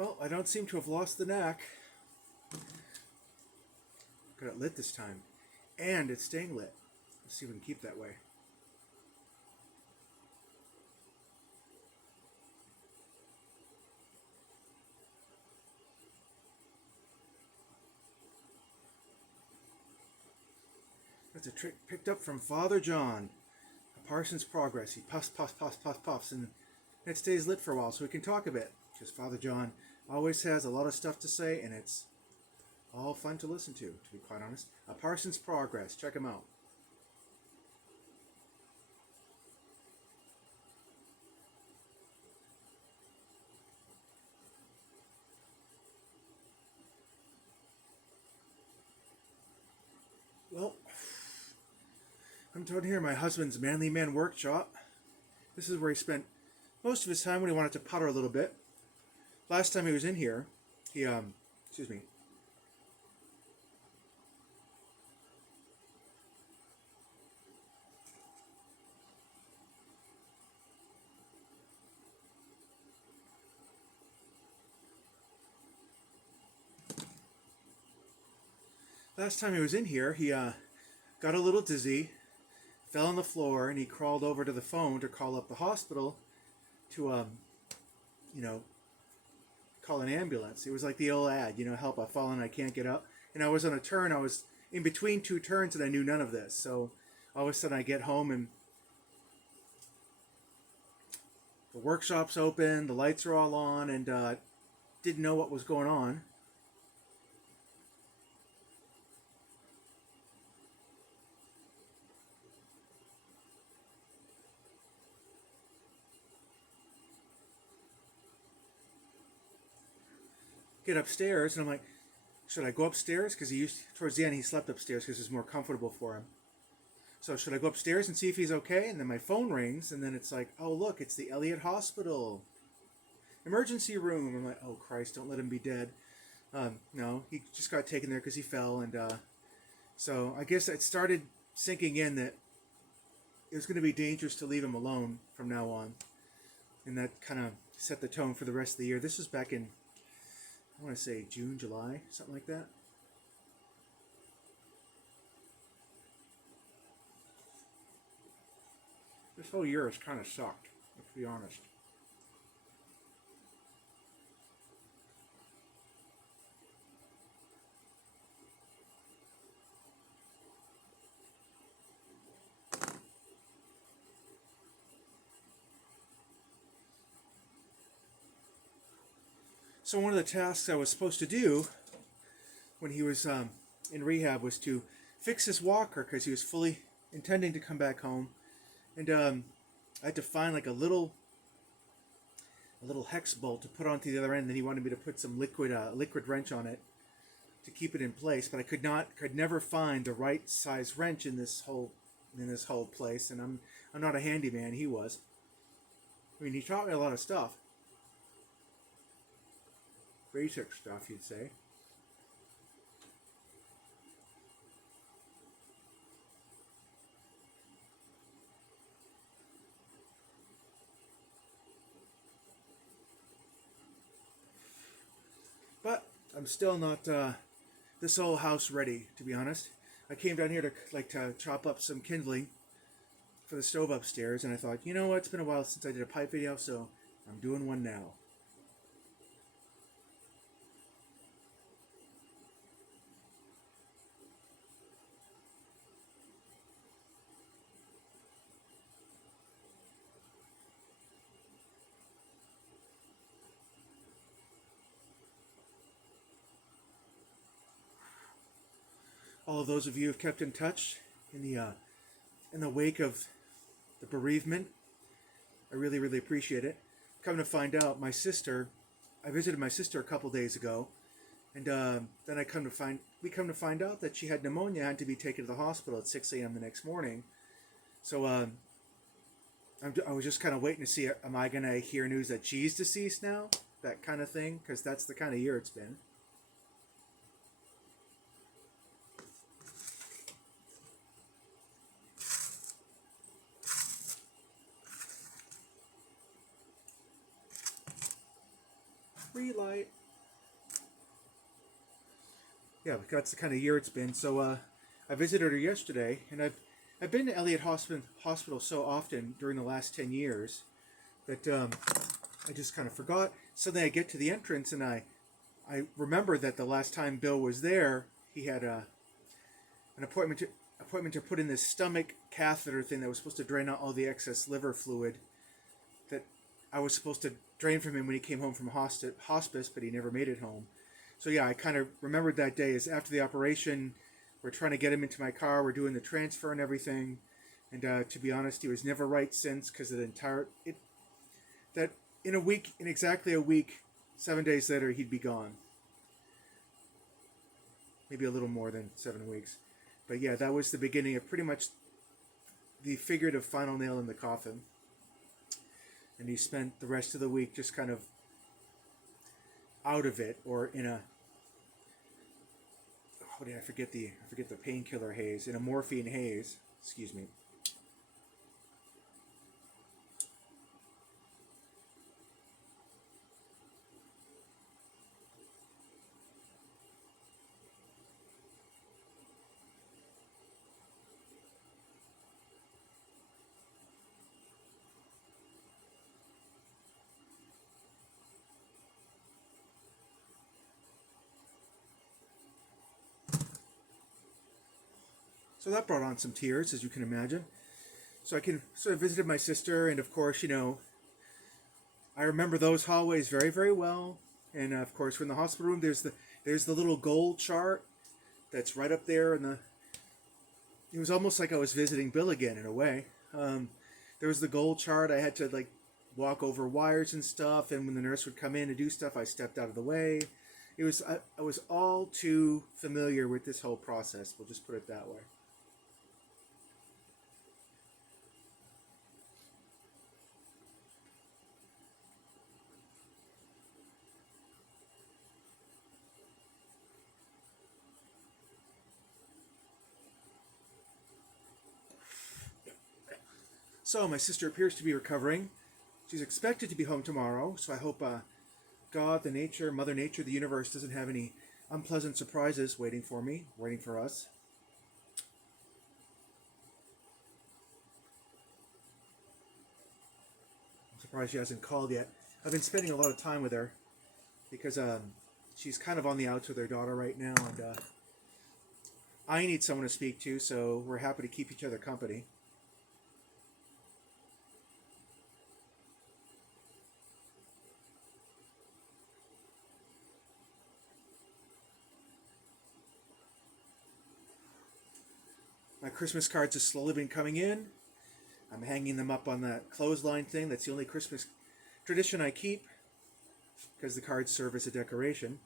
Well, I don't seem to have lost the knack. Got it lit this time. And it's staying lit. Let's see if we can keep that way. That's a trick picked up from Father John. A Parson's Progress. He puffs, puffs, puffs, puffs, puffs, and it stays lit for a while so we can talk a bit. Because Father John always has a lot of stuff to say, and it's all fun to listen to be quite honest. A Parson's Progress. Check him out. Well, I'm down here in my husband's Manly Man workshop. This is where he spent most of his time when he wanted to putter a little bit. Last time he was in here, he, excuse me. Last time he was in here, he got a little dizzy, fell on the floor, and he crawled over to the phone to call up the hospital to, call an ambulance. It was like the old ad, help, I've fallen, I can't get up. And I was on a turn, I was in between two turns, and I knew none of this. So all of a sudden I get home, and the workshop's open, the lights are all on, and didn't know what was going on. Get upstairs, and I'm like, should I go upstairs? Because towards the end, he slept upstairs because it's more comfortable for him. So should I go upstairs and see if he's okay? And then my phone rings, and then it's like, oh, look, it's the Elliott Hospital emergency room. I'm like, oh, Christ, don't let him be dead. No, he just got taken there because he fell, and so I guess it started sinking in that it was going to be dangerous to leave him alone from now on. And that kind of set the tone for the rest of the year. This was back in, I want to say June, July, something like that. This whole year has kind of sucked, let's be honest. So one of the tasks I was supposed to do when he was in rehab was to fix his walker because he was fully intending to come back home, and I had to find like a little hex bolt to put onto the other end. Then he wanted me to put some liquid wrench on it to keep it in place, but I could never find the right size wrench in this whole place. And I'm not a handyman. He was. I mean, he taught me a lot of stuff. Basic stuff, you'd say. But I'm still not this whole house ready, to be honest. I came down here to chop up some kindling for the stove upstairs, and I thought, you know what, it's been a while since I did a pipe video, so I'm doing one now. All of those of you who have kept in touch in the wake of the bereavement, I really, really appreciate it. Come to find out, I visited my sister a couple days ago, and then we come to find out that she had pneumonia and had to be taken to the hospital at 6 a.m. the next morning. So I was just kind of waiting to see, am I going to hear news that she's deceased now? That kind of thing, because that's the kind of year it's been. Free light. Yeah, that's the kind of year it's been. So I visited her yesterday, and I've been to Elliott Hospital so often during the last 10 years that I just kind of forgot. Suddenly, I get to the entrance, and I remember that the last time Bill was there, he had an appointment to put in this stomach catheter thing that was supposed to drain out all the excess liver fluid that I was supposed to drain from him when he came home from hospice, but he never made it home. So yeah, I kind of remembered that day as after the operation, we're trying to get him into my car, we're doing the transfer and everything, and to be honest, he was never right since because of the entire that in exactly a week, 7 days later, he'd be gone. Maybe a little more than 7 weeks, but yeah, that was the beginning of pretty much the figurative final nail in the coffin. And he spent the rest of the week just kind of out of it, or in a what did I forget the painkiller haze, in a morphine haze. Excuse me. So that brought on some tears, as you can imagine. So I visited my sister, and of course, I remember those hallways very, very well. And of course, we're in the hospital room. There's the little gold chart that's right up there, and it was almost like I was visiting Bill again in a way. There was the gold chart. I had to like walk over wires and stuff, and when the nurse would come in to do stuff, I stepped out of the way. I was all too familiar with this whole process. We'll just put it that way. So my sister appears to be recovering. She's expected to be home tomorrow, so I hope God, the nature, Mother Nature, the universe doesn't have any unpleasant surprises waiting for me, waiting for us. I'm surprised she hasn't called yet. I've been spending a lot of time with her because she's kind of on the outs with her daughter right now, and I need someone to speak to, so we're happy to keep each other company. My Christmas cards have slowly been coming in. I'm hanging them up on that clothesline thing. That's the only Christmas tradition I keep because the cards serve as a decoration.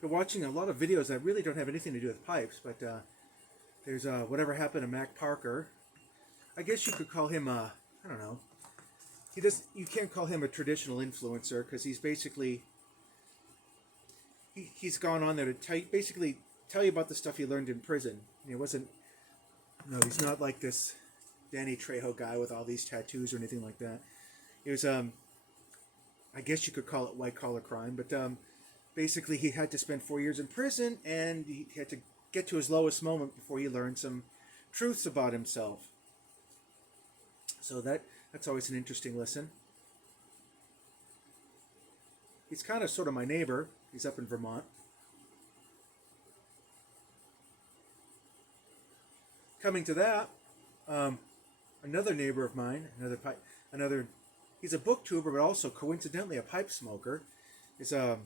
Been watching a lot of videos that really don't have anything to do with pipes, but there's Whatever Happened to Mac Parker. I guess you could call him I don't know. You can't call him a traditional influencer because he's basically he's gone on there to basically tell you about the stuff he learned in prison. And it wasn't no, he's not like this Danny Trejo guy with all these tattoos or anything like that. It was I guess you could call it white collar crime, but basically he had to spend 4 years in prison, and he had to get to his lowest moment before he learned some truths about himself. So that's always an interesting listen. He's kind of sort of my neighbor. He's up in Vermont. Coming to that, another neighbor of mine, another, he's a booktuber, but also coincidentally a pipe smoker. Is I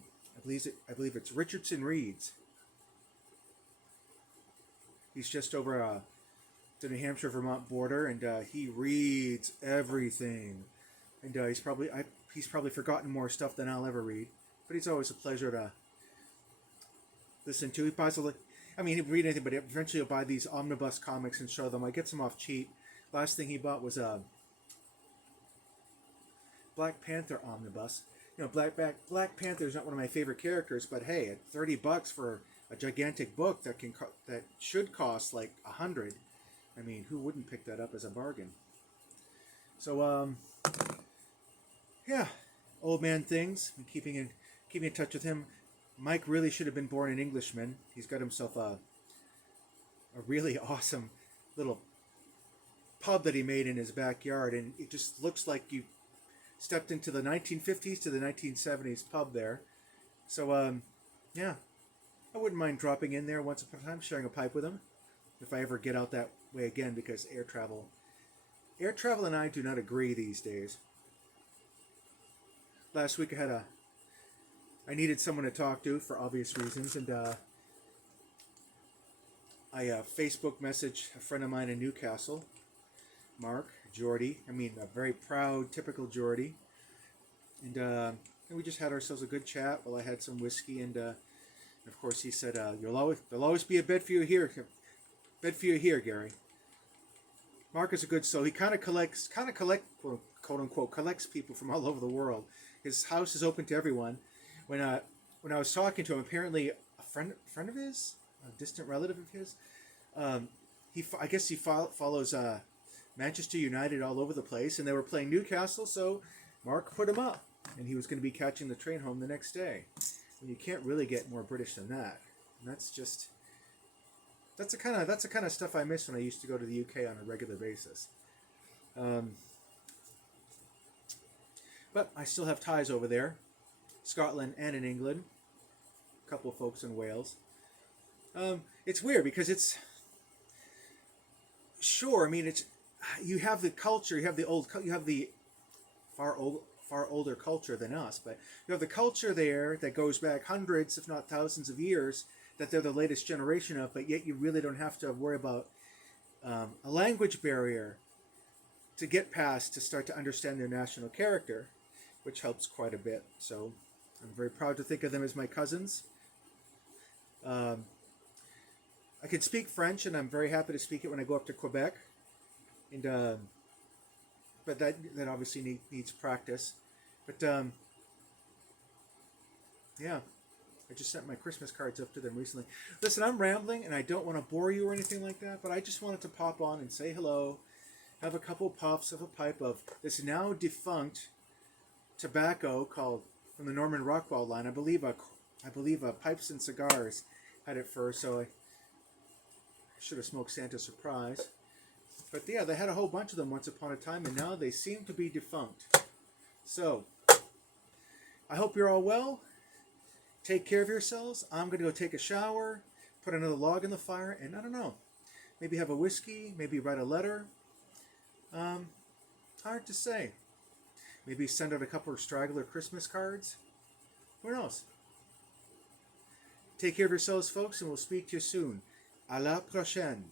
believe it's Richardson Reads. He's just over the New Hampshire Vermont border, and he reads everything. And he's probably forgotten more stuff than I'll ever read, but he's always a pleasure to listen to. He buys he'll read anything, but eventually he'll buy these omnibus comics and show them. I get some off cheap. Last thing he bought was a Black Panther omnibus. Black Panther is not one of my favorite characters, but hey, at $30 for a gigantic book that should cost like $100, I mean, who wouldn't pick that up as a bargain? So, yeah, old man things. I'm keeping in touch with him. Mike really should have been born an Englishman. He's got himself a really awesome little pub that he made in his backyard, and it just looks like you stepped into the 1950s to the 1970s pub there. So, yeah, I wouldn't mind dropping in there once upon a time, sharing a pipe with him, if I ever get out that way again, because air travel and I do not agree these days. Last week I needed someone to talk to for obvious reasons, and I Facebook messaged a friend of mine in Newcastle, Mark, Geordie. I mean, a very proud, typical Geordie. And we just had ourselves a good chat while I had some whiskey. And of course, he said, there'll always be a bed for you here. Bed for you here, Gary. Mark is a good soul. He kind of collects, quote unquote, collects people from all over the world. His house is open to everyone. When I was talking to him, apparently a friend of his, a distant relative of his, I guess he follows Manchester United all over the place, and they were playing Newcastle, so Mark put him up, and he was going to be catching the train home the next day. And you can't really get more British than that. And that's the kind of stuff I miss when I used to go to the UK on a regular basis. But I still have ties over there, Scotland and in England. A couple of folks in Wales. It's weird because it's sure. I mean, it's you have the culture, you have the far older culture than us, but you have the culture there that goes back hundreds, if not thousands of years, that they're the latest generation of, but yet you really don't have to worry about a language barrier to get past to start to understand their national character, which helps quite a bit. So I'm very proud to think of them as my cousins. I can speak French, and I'm very happy to speak it when I go up to Quebec. And but that obviously needs practice. But yeah, I just sent my Christmas cards up to them recently. Listen, I'm rambling, and I don't want to bore you or anything like that, but I just wanted to pop on and say hello, have a couple puffs of a pipe of this now defunct tobacco called, from the Norman Rockwell line, I believe Pipes and Cigars had it first, so I should have smoked Santa Surprise. But yeah, they had a whole bunch of them once upon a time, and now they seem to be defunct. So, I hope you're all well. Take care of yourselves. I'm going to go take a shower, put another log in the fire, and I don't know, maybe have a whiskey, maybe write a letter. Hard to say. Maybe send out a couple of straggler Christmas cards. Who knows? Take care of yourselves, folks, and we'll speak to you soon. À la prochaine.